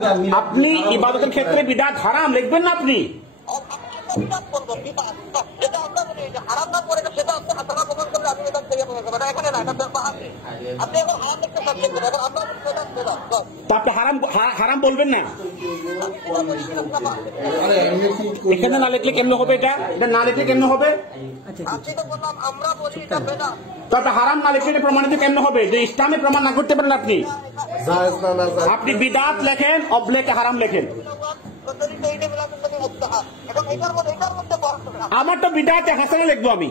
আপনি ইবাদতের ক্ষেত্রে বিদআত হারাম লিখবেন না আপনি। আপনি হারাম বলবেন না। এখানে না লিখলে কেমন হবে? এটা না লিখলে কেমন হবে? তবে হারাম না লিখলে প্রমাণিত কেমন হবে? যে ইসলামে প্রমাণ না করতে পারেন আপনি। আপনি বিদআত লেখেন, অবলেকে হারাম লেখেন। আমার তো বিদআতে হাসানা লিখবো আমি,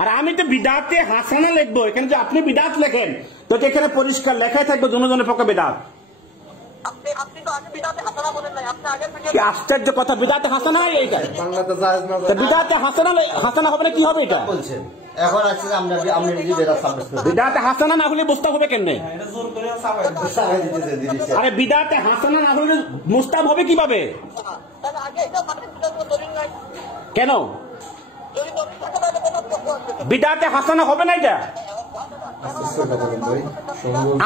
আর আমি তো বিদআতে হাসানা লিখবো। এখানে যে আপনি বিদআত লেখেন, তো এখানে পরিষ্কার লেখাই থাকবে জনজনের পক্ষে বিদআত। কি আশ্চর্য কথা! বিদআতে হাসানা হয় এইটা, বিদআতে হাসানা হবে না? কি হবে এটা? এখন আছে আমরা বিদআতে হাসানা না হলে মুস্তাহাব হবে কেন? আরে বিদআতে হাসানা না হলে মুস্তাহাব হবে কিভাবে? কেন বিদআতে হাসানা হবে না? এটা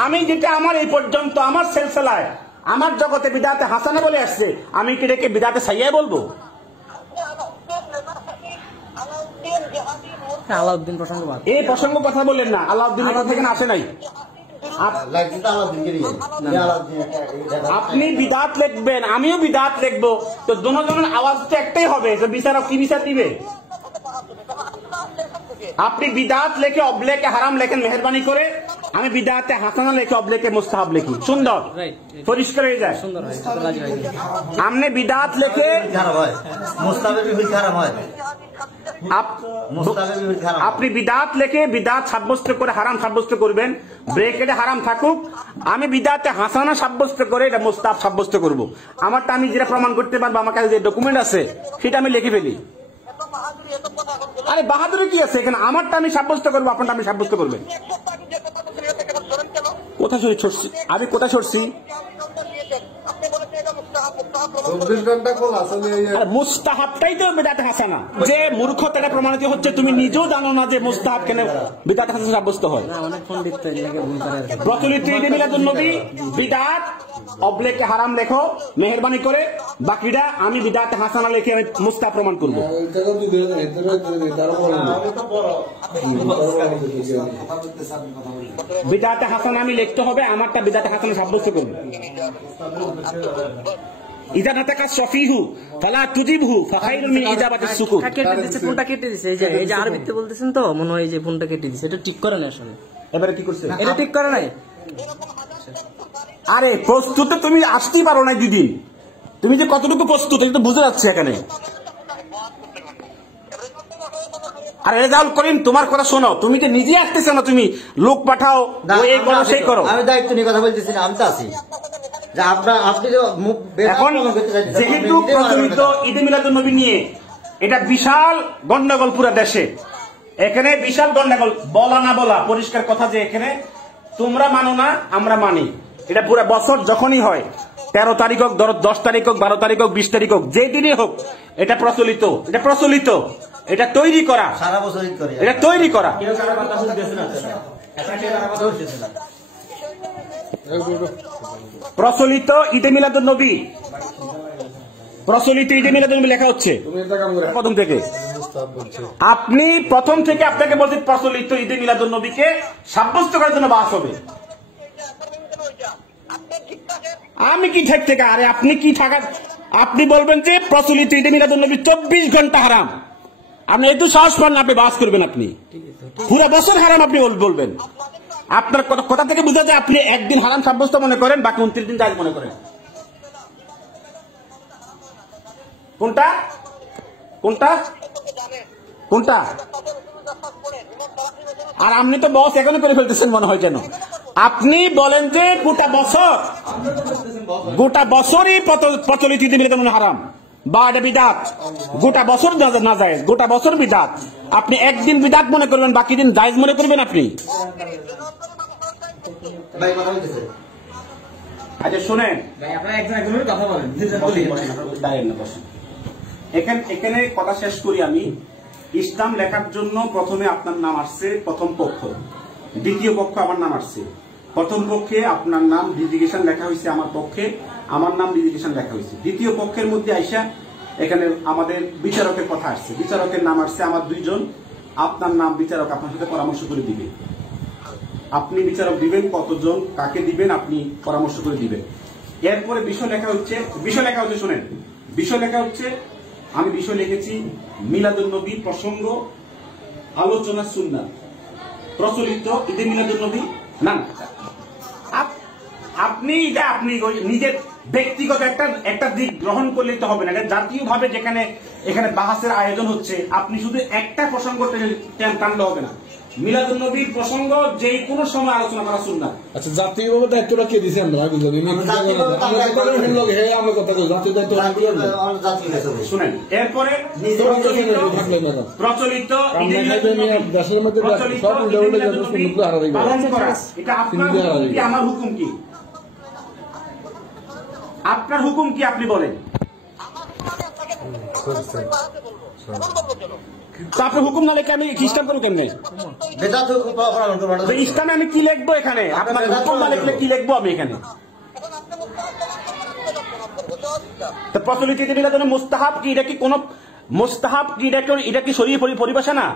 আমি যেটা আমার এই পর্যন্ত আমার সিলসিলায় আমার জগতে বিদআতে হাসানা বলে আসছে, আমি কি রেখে বিদআতে সাইয়্যা বলবো? আলাউদ্দিন প্রসঙ্গ এই প্রসঙ্গ কথা বললেন না। আলাউদ্দিন থেকে আসে নাই। আপনি বিদআত লিখবেন, আমিও বিদআত লিখবো, তো দুজনের আওয়াজ তো একটাই হবে। বিচারক কি বিচার দিবে? আপনি বিদআত লেখে অবলেকে হারাম লেখেন মেহরবানি করে, আমি বিদআতে হাসানা লেখে অবলেকে মুস্তাহাব লিখি। সুন্দর পরিষ্কার হয়ে যায়। আপনি বিদআত লেখে আপনি বিদআত লেখে বিদআত সাব্যস্ত করে হারাম সাব্যস্ত করবেন, ব্রেকেটে হারাম থাকুক। আমি বিদআতে হাসানা সাব্যস্ত করে এটা মুস্তাহাব সাব্যস্ত করব। আমারটা আমি যেটা প্রমাণ করতে পারবো, আমার কাছে যে ডকুমেন্ট আছে সেটা আমি লিখে ফেলি। আরে বাহাদুরি কি আছে এখানে? আমারটা আমি সাব্যস্ত করবো, আপনারটা আমি সাব্যস্ত করবেন। কোথায় সরছি আমি? কোথায় সরছি? মুস্তাহাবটাই তো বিদআতে হাসানা। যে মূর্খতা প্রমাণিত হচ্ছে, তুমি নিজেও জানো না যে মুস্তাহাব কেন বিদআতে হাসানা সাব্যস্ত হয়। প্রচলিত ঈদে মিলাদুন নবী বিদআত অবলেকে হারাম লেখো মেহরবানি করে, বাকিটা আমি বিদআতে হাসানা লিখে আমি মুস্তাহাব প্রমাণ করব। বিদআতে হাসানা আমি লিখতে হবে, আমারটা বিদআতে হাসানা সাব্যস্ত করব। ইদা নাতাকা সফিহু ফালা তুজিবহু ফাখাইরুন মিন ইজাবাতিস সুকুত। কেটে দিছে, ফোনটা কেটে দিছে। এই যে আরবিতে বলতেছেন তো, মনে হয় এই যে ফোনটা কেটে দিছে। এটা ঠিক করে না আসলে। এবারে কি করছে? এটা ঠিক করে নাই। আরে প্রস্তুতে তুমি আসতেই পারো না দিদি। তুমি যে কতটুকু প্রস্তুত এটা তো বুঝে যাচ্ছে এখানে। আর রেজাউল করিম, তোমার কথা শোনো, তুমি যে নিজে আসতেছো না, তুমি লোক পাঠাও, এই করো সেই করো। আমি দায়িত্ব নিয়ে কথা বলতেছি না, আমি তো আছি। এখন যেহেতু প্রচলিত ঈদে মিলাদুন নবী নিয়ে এটা বিশাল গন্ডগোল পুরো দেশে, এখানে বিশাল গন্ডগোল। বলা না বলা পরিষ্কার কথা যে এখানে তোমরা মানো না, আমরা মানি। এটা পুরো বছর যখনই হয়, 13 তারিখ হোক, 10 তারিখ হোক, 12 তারিখ হোক, 20 তারিখ হোক, যে দিনই হোক, এটা প্রচলিত। এটা প্রচলিত, এটা তৈরি করা, সারা বছর এটা তৈরি করা। প্রচলিত ঈদে মিলাদুন নবী, প্রচলিত ঈদে মিলাদুন নবী লেখা হচ্ছে প্রথম থেকে। আপনি প্রথম থেকে আপনাকে বলছি প্রচলিত ঈদে মিলাদুন নবীকে সাব্যস্ত করার জন্য বাস হবে। আমি কি ঠিক থেকে? আরে আপনি কি থাকা? আপনি বলবেন যে প্রচলিত ঈদে মিলাদুন নবী 24 ঘন্টা হারাম। আপনি একটু সাহস পান না, আপনি বাস করবেন। আপনি পুরো বছর হারাম আপনি বলবেন। আপনার কথা থেকে বোঝা যায় আপনি একদিন হারাম সাব্যস্ত মনে করেন, বাকি 29 দিন জায়েজ মনে করেন। কোনটা কোনটা কোনটা? আর আপনি তো বস এখনো করে ফেলতেছেন মনে হয় যেন। আপনি বলেন যে গোটা বছরই প্রচলিত ঈদে মিলাদুন নবী হারাম বা এটা বিদআত, গোটা বছর না যায়, গোটা বছর বিদআত। আপনি একদিন বিদআত মনে করবেন, বাকি দিন জায়েজ মনে করবেন আপনি। আচ্ছা শুনেন, এখানে কথা শেষ করি আমি। ইসলাম লেখার জন্য প্রথমে আপনার নাম আসছে প্রথম পক্ষ, দ্বিতীয় পক্ষ আমার নাম আসছে। প্রথম পক্ষে আপনার নাম ডিজিগেশন লেখা হয়েছে, আমার পক্ষে আমার নাম ডিজিগেশন লেখা হয়েছে। দ্বিতীয় পক্ষের মধ্যে আইসা এখানে আমাদের বিচারকের কথা আসছে, বিচারকের নাম আসছে আমার 2 জন। আপনার নাম বিচারক আপনার সাথে পরামর্শ করে দিবে, আপনি বিচারক দিবেন, কতজন কাকে দিবেন আপনি পরামর্শ করে দিবেন। এরপরে বিষয় লেখা হচ্ছে শুনেন, বিষয় লেখা হচ্ছে, আমি বিষয় লিখেছি মিলাদুন্নবী প্রসঙ্গ আলোচনা সুন্নাত প্রচলিত ঈদে মিলাদুন্নবী না। আপনি এটা আপনি নিজের ব্যক্তিগত একটা দিক গ্রহণ করলে তো হবে না, এটা জাতীয়ভাবে যেখানে এখানে বাহাসের আয়োজন হচ্ছে, আপনি শুধু একটা প্রসঙ্গ টানলে হবে না। মিলাদুন্নবীর প্রসঙ্গ যে কোনো সময় আলোচনা করা সুন্নাত। আচ্ছা, জাতীয়ভাবে দায়িত্বটা কে দিছে? আমরা বুঝলাম আমার কথা জাতীয় দায়িত্ব শুনেন। এরপরে প্রচলিত দেশের মধ্যে পালন করা, এটা আপনার হুকুম কি আমার হুকুম কি? আপনার হুকুম কি আপনি বলেন। আপনার হুকুম না লেখে আমি খ্রিস্টান করবো কেমনে? ইসলামে আমি কি লিখবো এখানে? আপনার হুকুম না লিখলে কি লিখবো আমি এখানে? প্রচলিত মুস্তাহাব কি? এটা কি কোন মুস্তাহাব কি? এটা কি শরীয়ত পরিভাষা না?